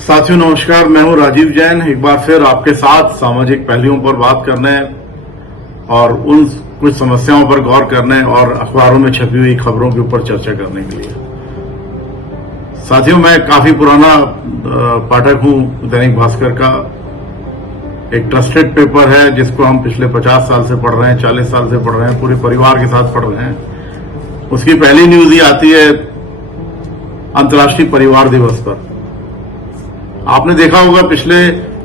साथियों नमस्कार, मैं हूं राजीव जैन। एक बार फिर आपके साथ सामाजिक पहलुओं पर बात करने और उन कुछ समस्याओं पर गौर करने और अखबारों में छपी हुई खबरों के ऊपर चर्चा करने के लिए। साथियों, मैं काफी पुराना पाठक हूं दैनिक भास्कर का। एक ट्रस्टेड पेपर है जिसको हम पिछले 50 साल से पढ़ रहे हैं, 40 साल से पढ़ रहे हैं, पूरे परिवार के साथ पढ़ रहे हैं। उसकी पहली न्यूज ये आती है अंतर्राष्ट्रीय परिवार दिवस पर। आपने देखा होगा पिछले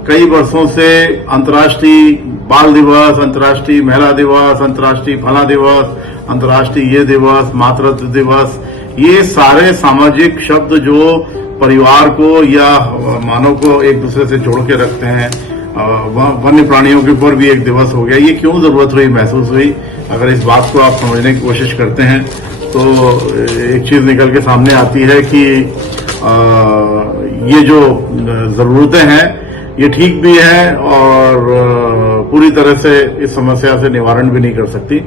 कई वर्षों से अंतर्राष्ट्रीय बाल दिवस, अंतर्राष्ट्रीय महिला दिवस, अंतर्राष्ट्रीय फला दिवस, अंतर्राष्ट्रीय ये दिवस, मातृत्व दिवस, ये सारे सामाजिक शब्द जो परिवार को या मानव को एक दूसरे से जोड़ के रखते हैं। वन्य प्राणियों के ऊपर भी एक दिवस हो गया। ये क्यों जरूरत हुई, महसूस हुई? अगर इस बात को आप समझने की कोशिश करते हैं तो एक चीज निकल के सामने आती है कि ये जो जरूरतें हैं ये ठीक भी है और पूरी तरह से इस समस्या से निवारण भी नहीं कर सकती,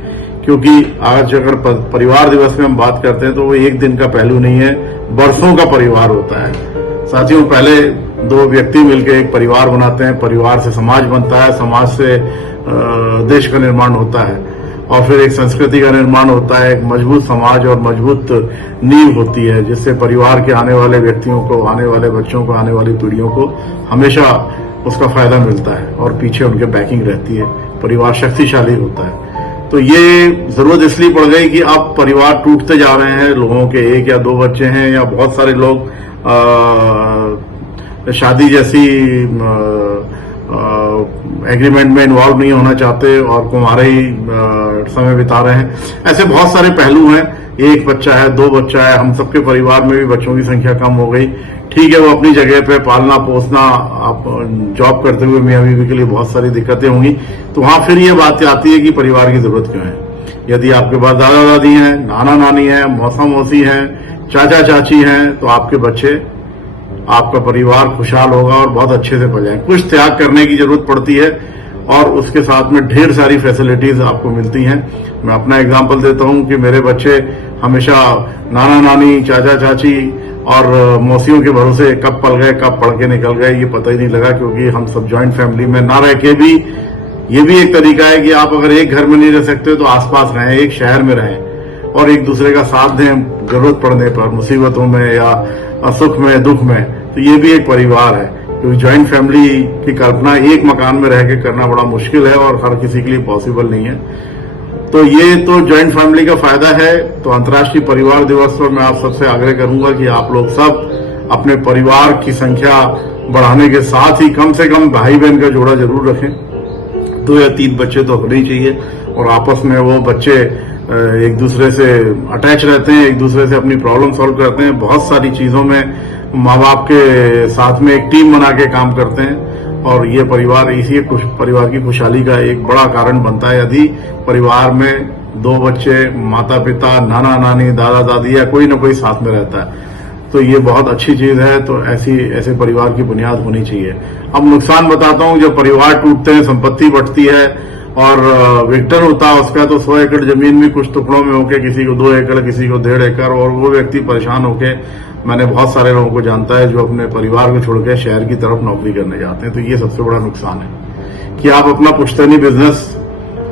क्योंकि आज अगर परिवार दिवस में हम बात करते हैं तो वो एक दिन का पहलू नहीं है, बरसों का परिवार होता है। साथियों, पहले दो व्यक्ति मिलकर एक परिवार बनाते हैं, परिवार से समाज बनता है, समाज से देश का निर्माण होता है और फिर एक संस्कृति का निर्माण होता है। एक मजबूत समाज और मजबूत नींव होती है जिससे परिवार के आने वाले व्यक्तियों को, आने वाले बच्चों को, आने वाली पीढ़ियों को हमेशा उसका फायदा मिलता है और पीछे उनके बैकिंग रहती है। परिवार शक्तिशाली होता है। तो ये जरूरत इसलिए पड़ गई कि अब परिवार टूटते जा रहे हैं। लोगों के एक या दो बच्चे हैं या बहुत सारे लोग शादी जैसी एग्रीमेंट में इन्वॉल्व नहीं होना चाहते और कुंवारे ही समय बिता रहे हैं। ऐसे बहुत सारे पहलू हैं। एक बच्चा है, दो बच्चा है, हम सबके परिवार में भी बच्चों की संख्या कम हो गई। ठीक है, वो अपनी जगह पे पालना पोसना, आप जॉब करते हुए मियां बीवी के लिए बहुत सारी दिक्कतें होंगी। तो वहां फिर ये बात आती है कि परिवार की जरूरत क्यों है। यदि आपके पास दादा दादी हैं, नाना नानी है, मौसा मौसी हैं, चाचा चाची हैं, तो आपके बच्चे, आपका परिवार खुशहाल होगा और बहुत अच्छे से पल जाएंगे। कुछ त्याग करने की जरूरत पड़ती है और उसके साथ में ढेर सारी फैसिलिटीज आपको मिलती हैं। मैं अपना एग्जांपल देता हूं कि मेरे बच्चे हमेशा नाना नानी, चाचा चाची और मौसियों के भरोसे कब पल गए, कब पढ़ के निकल गए, ये पता ही नहीं लगा, क्योंकि हम सब ज्वाइंट फैमिली में ना रह के भी ये भी एक तरीका है कि आप अगर एक घर में नहीं रह सकते तो आसपास रहें, एक शहर में रहें और एक दूसरे का साथ दें जरूरत पड़ने पर, मुसीबतों में या सुख में, दुख में। तो ये भी एक परिवार है, क्योंकि ज्वाइंट फैमिली की कल्पना एक मकान में रह के करना बड़ा मुश्किल है और हर किसी के लिए पॉसिबल नहीं है। तो ये तो ज्वाइंट फैमिली का फायदा है। तो अंतर्राष्ट्रीय परिवार दिवस पर मैं आप सबसे आग्रह करूंगा कि आप लोग सब अपने परिवार की संख्या बढ़ाने के साथ ही कम से कम भाई बहन का जोड़ा जरूर रखें। 2 या 3 बच्चे तो होने ही चाहिए और आपस में वो बच्चे एक दूसरे से अटैच रहते हैं, एक दूसरे से अपनी प्रॉब्लम सॉल्व करते हैं। बहुत सारी चीजों में माँ बाप के साथ में एक टीम बना के काम करते हैं और ये परिवार, इसी परिवार की खुशहाली का एक बड़ा कारण बनता है। यदि परिवार में 2 बच्चे, माता पिता, नाना नानी, दादा दादी या कोई ना कोई साथ में रहता है तो ये बहुत अच्छी चीज है। तो ऐसे परिवार की बुनियाद होनी चाहिए। अब नुकसान बताता हूँ। जब परिवार टूटते हैं, संपत्ति बढ़ती है और विघटन होता है उसका, तो 100 एकड़ जमीन भी कुछ टुकड़ों में होके, किसी को 2 एकड़, किसी को 1.5 एकड़, और वो व्यक्ति परेशान होके, मैंने बहुत सारे लोगों को जानता है जो अपने परिवार को छोड़कर शहर की तरफ नौकरी करने जाते हैं। तो ये सबसे बड़ा नुकसान है कि आप अपना पुश्तैनी बिजनेस,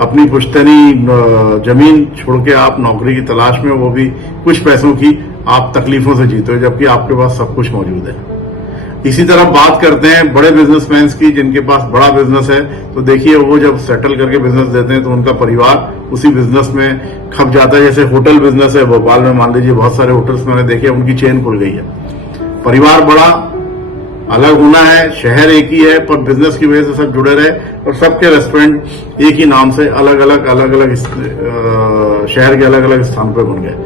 अपनी पुश्तैनी जमीन छोड़ के आप नौकरी की तलाश में, वो भी कुछ पैसों की, आप तकलीफों से जीते हो जबकि आपके पास सब कुछ मौजूद है। इसी तरह बात करते हैं बड़े बिजनेसमैन की, जिनके पास बड़ा बिजनेस है। तो देखिए, वो जब सेटल करके बिजनेस देते हैं तो उनका परिवार उसी बिजनेस में खप जाता है। जैसे होटल बिजनेस है भोपाल में, मान लीजिए बहुत सारे होटल्स मैंने देखे, उनकी चेन खुल गई है। परिवार बड़ा अलग होना है, शहर एक ही है, पर बिजनेस की वजह से सब जुड़े रहे और सबके रेस्टोरेंट एक ही नाम से अलग अलग शहर के अलग अलग स्थान पर बन गए।